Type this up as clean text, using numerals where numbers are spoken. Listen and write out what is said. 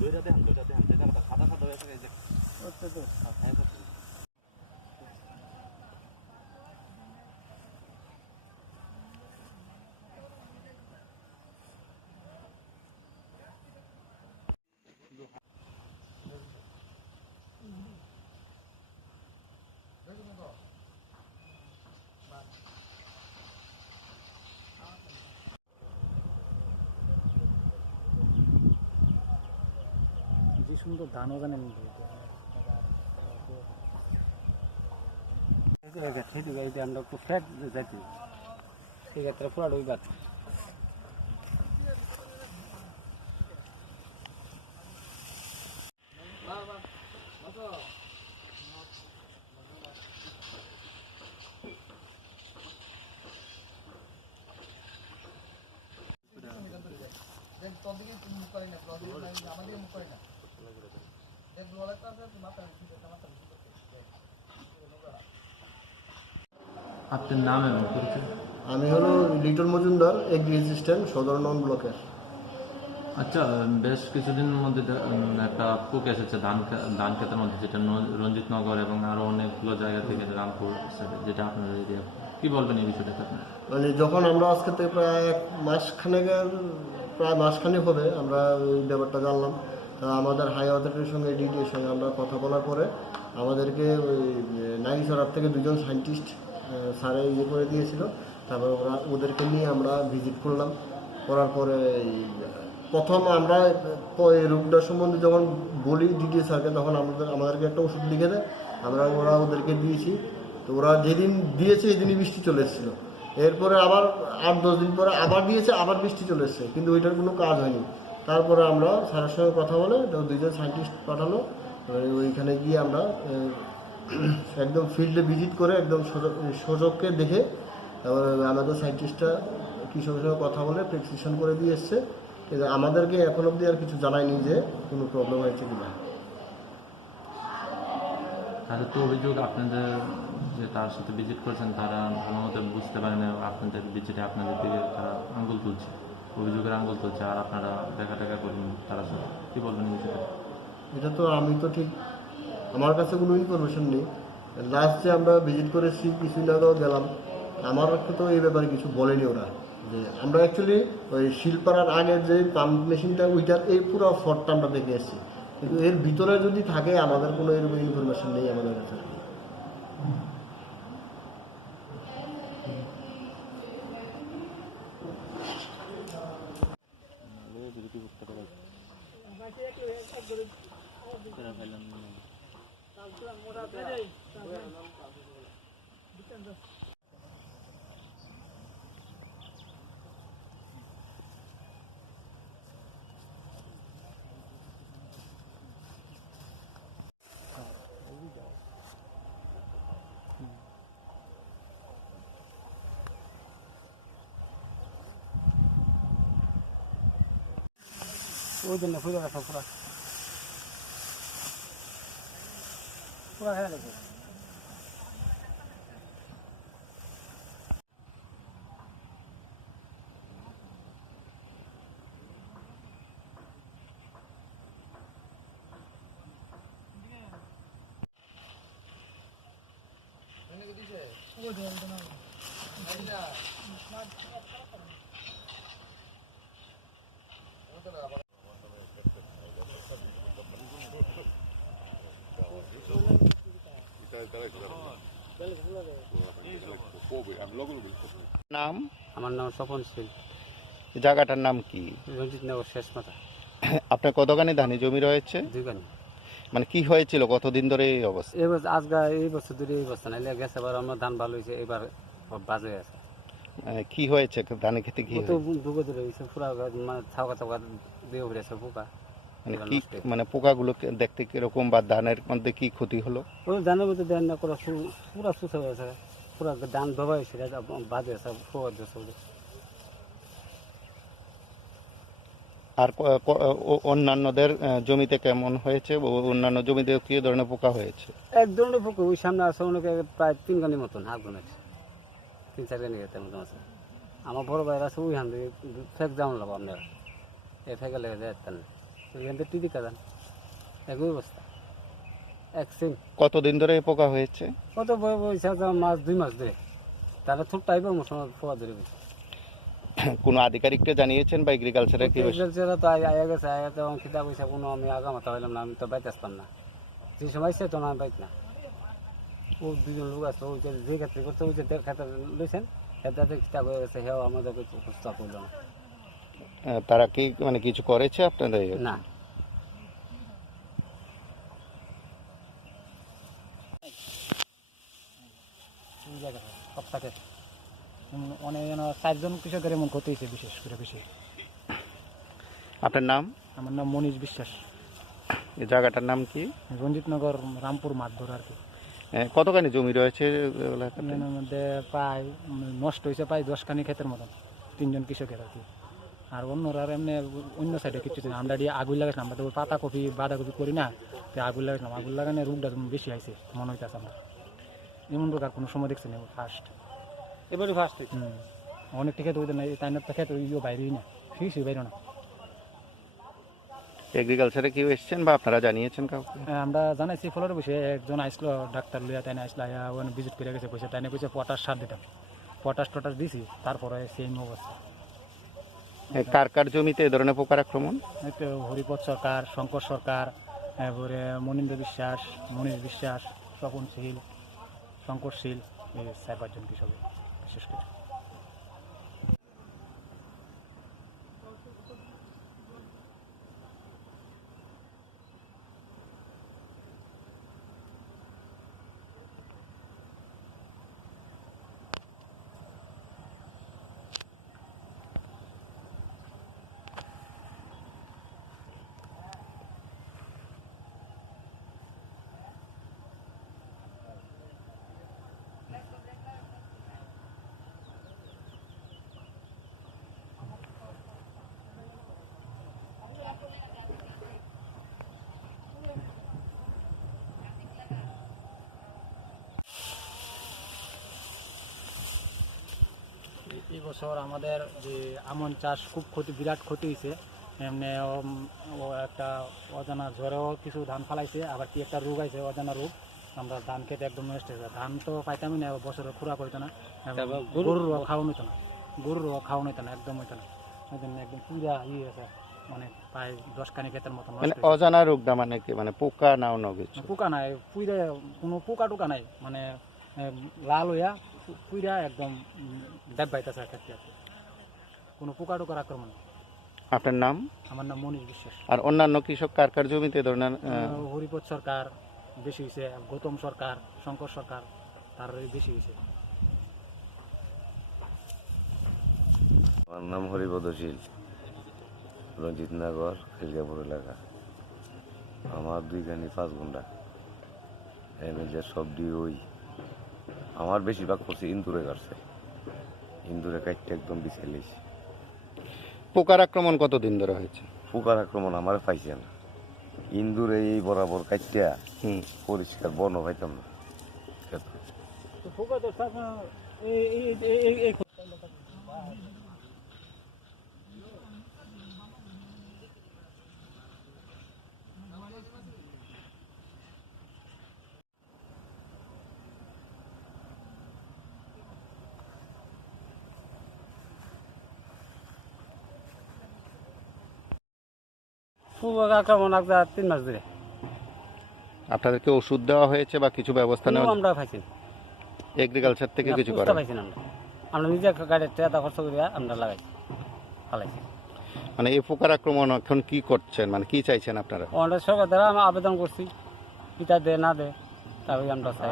দুইটা দেন যেটা সাদা সাদা হয়েছে এই যে যে সুন্দর ধানও জানেন আমরা একটু ফ্যাট যাইতে ঠিক আছে পুরা রবিবার আপনার নাম এবং পরিচয়? আমি হলো লিটন মজুমদার, এগ্রি অ্যাসিস্ট্যান্ট, সদর নন ব্লকের। আচ্ছা, বেশ কিছুদিনের মধ্যে একটা পোক এসেছে ধান ক্ষেতের মধ্যে, যেটা রঞ্জিত নগর এবং আরো অনেকগুলো জায়গা থেকে রামপুর যেটা আপনার এরিয়া, কি বলবেন এই বিষয়টাতে আপনার? মানে যখন আমরা আজকে থেকে প্রায় মাসখানেক হবে আমরা এই ব্যাপারটা জানলাম। তা আমাদের হাই অথরিটির সঙ্গে ডিটির সঙ্গে আমরা কথা বলার পরে আমাদেরকে ওই নাইসরার থেকে দুজন সায়েন্টিস্ট স্যারে করে দিয়েছিল। তারপর ওদেরকে নিয়ে আমরা ভিজিট করলাম। করার পরে প্রথম আমরা এই রোগটার সম্বন্ধে যখন বলি ডিটি স্যারকে, তখন আমাদেরকে একটা ওষুধ লিখে দেয়, ওরা ওদেরকে দিয়েছি। তো ওরা যেদিন দিয়েছে সেদিনই বৃষ্টি চলে এসেছিলো। এরপরে আবার 8-10 দিন পরে আবার দিয়েছে, আবার বৃষ্টি চলে এসছে, কিন্তু ওইটার কোনো কাজ হয়নি। তারপরে আমরা স্যারের সঙ্গে কথা বলে দুজন সায়েন্টিস্ট পাঠালো। ওইখানে গিয়ে আমরা একদম ফিল্ডে ভিজিট করে একদম সূচককে দেখে তারপরে আমাদের সায়েন্টিস্টরা কৃষকের সঙ্গে কথা বলে প্রেসক্রিপশন করে দিয়ে এসছে। কিন্তু আমাদেরকে এখন অবধি আর কিছু জানায়নি যে কোনো প্রবলেম হয়েছে কিনা। তাদের তো অভিযোগ আপনাদের যে তার সাথে ভিজিট করেছেন তারা ভালো মতো বুঝতে পারেন আপনাদের ভিজিটে আপনাদের দিকে তারা আঙ্গুল তুলছে, অভিযোগের আঙ্গুল তুলছে, আর আপনারা দেখা করুন তারা সাথে, কী বলবেন এই বিষয়টা? এটা তো আমি তো ঠিক, আমার কাছে কোনো ইনফরমেশন নেই। লাস্ট যে আমরা ভিজিট করেছি কিছুদিন আগেও গেলাম, আমার তো এই ব্যাপারে কিছু বলেনি ওরা। যে আমরা অ্যাকচুয়ালি ওই শিলপাড়ার আগের যে পাম্প মেশিনটা ওইটার এই পুরো ফটটা আমরা দেখে এসেছি, কিন্তু এর ভিতরে যদি থাকে আমাদের কোনো এরকম ইনফরমেশন নেই আমাদের কাছে। ওই জন্য ফুলে রাখা পুরা পুরা হয়ে গেছে। নাম? আমার নাম স্বপন শীল, জায়গাটার নাম কি? রঞ্জিত নগর শেষ মাথা। আপনার কতখানি ধানি জমি রয়েছে? দুইখানি। মানে কি হয়েছিল, কতদিন ধরে এই অবস্থা? এই বছর আজকে এই বছর ধরে এই বছর নাইলে গেছে, এবার আমার ধান ভালো হয়েছে, এবার বাজে আছে। কি হয়েছে ধানের ক্ষেতে? কি তো হয়েছে? ডুবে ধরে হয়েছে পুরা, মানে থাকা থাকা দিয়ে উঠেছে পোকা। মানে কি, মানে পোকাগুলো দেখতে কিরকম, বা ধানের মধ্যে কি ক্ষতি হলো? ওই ধানের মধ্যে দেন না করে পুরা সুস্থ হয়েছে, পুরা ধান ডোবা হয়েছে, বাজে আছে পোকা দিয়েছে। আর অন্যান্যদের জমিতে কেমন হয়েছে? অন্যান্য জমিতে কি ধরনের পোকা হয়েছে? এক ধরনের পোকা ওই সামনে আছে, অনেকে প্রায় 3 গানি মতন হাত গুনেছে, 3-4 গানি মতন আছে। আমার বড় ভাইয়ের আছে ওইখান থেকে ফেক যেমন লাভ আপনারা এই ফেকে লেগে যায় না ওইখান থেকে টিডি কাজান একই অবস্থা এক সিম কতদিন ধরে এই পোকা হয়েছে? কত বয়সে মাস 2 মাস ধরে তারা থুট টাইপের সময় পোয়া ধরে গেছে। কোনো আধিকারিককে জানিয়েছেন বা এগ্রিকালচারের কি এগ্রিকালচারে তো আয়া গেছে আয়া তো খিতা পয়সা কোনো আমি আগামাতা হইলাম না, আমি তো বাইতে আসতাম না, যে সময় সে তো না বাইত না। ও দুজন লোক আছে ওই যে ক্ষেত্রে করছে ওই যে খেতে লইছেন খেতে খিতা হয়ে গেছে হেও আমাদেরকে প্রস্তাব করলো না। তারা কি মানে কিছু করেছে আপনাদের? না সপ্তাহে অনেক 4জন কৃষকের এমন ক্ষতি হয়েছে, বিশেষ করে বেশি। আপনার নাম? আমার নাম মনীষ বিশ্বাস। এই জায়গাটার নাম কি? রঞ্জিতনগর রামপুর মাঠধর আর কি। কতখানি জমি রয়েছে এলাকাতে? এর মধ্যে প্রায় নষ্ট হয়েছে প্রায় 10খানি ক্ষেতের মতন, 3জন কৃষকের আর কি। আর অন্যরা এমনি অন্য সাইডে কিছু আমরা দিয়ে আগুন লাগাইছিলাম, আমরা তো পাতা কপি বাঁধাকপি করি না, তো আগুন লাগাইছিলাম। আগুন লাগানো রোগটা বেশি আইছে মনে হইতেছে আমার। এমন রোগ আর কোনো সময় দেখছি না, ফার্স্ট এবারে ফার্স্ট। অনেক খেতে হইতে না, তাই না খেতে ইয়ে বাইরেই না, ফিসই বাইরে না। এগ্রিকালচারে কেউ এসছেন বা আপনারা জানিয়েছেন কাউকে? আমরা জানাইছি ফলের বিষয়ে, একজন আইসলো ডাক্তার লইয়া, তাই না আসলে ওখানে ভিজিট করে গেছে, পয়সা তাই না কইছে পটাশ সার দিতাম, পটাশ টটাশ দিছি, তারপরে সেম অবস্থা। কার কার জমিতে এই ধরনের পোকার আক্রমণ? একটু হরিপদ সরকার, শঙ্কর সরকার, তারপরে মনীন্দ্র বিশ্বাস, মনীষ বিশ্বাস, স্বপন শীল, শঙ্কর শীল, এই 4-5জন কৃষকের বিশেষ করে। এই বছর আমাদের যে আমন চাষ খুব বিরাট ক্ষতি হয়েছে। এমনি ও একটা অজানা ঝড়েও কিছু ধান ফালাইছে, আবার কি একটা রোগ আছে অজানা রোগ, আমরা ধান খেতে একদম নষ্ট হয়েছে। ধান তো পাইতামই না, বছরে খোরাক হইতো না, গরুর খাওয়ানো হইতো না, খাওয়ানো হইতো না, একদম হইতো না। ওই জন্য একদম পুরা আছে, মানে প্রায় 10খানি ক্ষেতের মতন। মানে অজানা রোগটা মানে কি, মানে পোকা না অন্য কিছু? পোকা নাই, পুইরা কোনো পোকা টোকা নাই, মানে লাল হইয়া পুইরা একদম দেববাইতেছে ক্ষেত্রে, কোনো পোকা টোকার আক্রমণ। আপনার নাম? আমার নাম মনীষ বিশ্বাস। আর অন্যান্য কৃষক কার কার জমিতে ধরনের? হরিপদ সরকার বেশি হয়েছে, গৌতম সরকার, শঙ্কর সরকার, তার বেশি হয়েছে। আমার নাম হরিপদ শীল, রঞ্জিতনগর খিলগাপুর এলাকা। আমার 2খানি 5 গুন্ডা এমএলএ সব দিয়ে ওই আমার বেশিরভাগ করছে ইন্দুরে কাটছে, ইন্দুরে কাটতে একদম বিছে লেছে। পোকার আক্রমণ কতদিন ধরে হয়েছে? পোকার আক্রমণ আমার পাইছে না, ইন্দুরে এই বরাবর কাটতে পরিষ্কার বন পাইতাম না। পোকা আক্রমণ 3 মাস ধরে। আপনাদেরকে ওষুধ দেওয়া হয়েছে বা কিছু ব্যবস্থা নেওয়া? আমরা পাইছি এগ্রিকালচার থেকে কিছু করা পাইছি না, আমরা নিজে গাড়ির টাকা খরচ করে আমরা লাগাইছি ফালাইছি। মানে এই পোকার আক্রমণ এখন কি করছেন, মানে কি চাইছেন আপনারা? আমরা সরকার দ্বারা আমরা আবেদন করছি, কিতা দে না দে, তারপরে আমরা চাই।